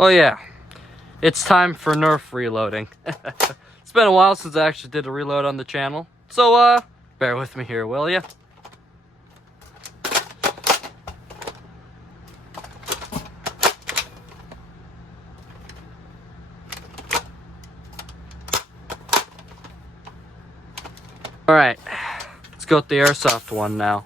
Oh yeah, it's time for Nerf reloading. It's been a while since I actually did a reload on the channel, so bear with me here, will ya? Alright, let's go with the Airsoft one now.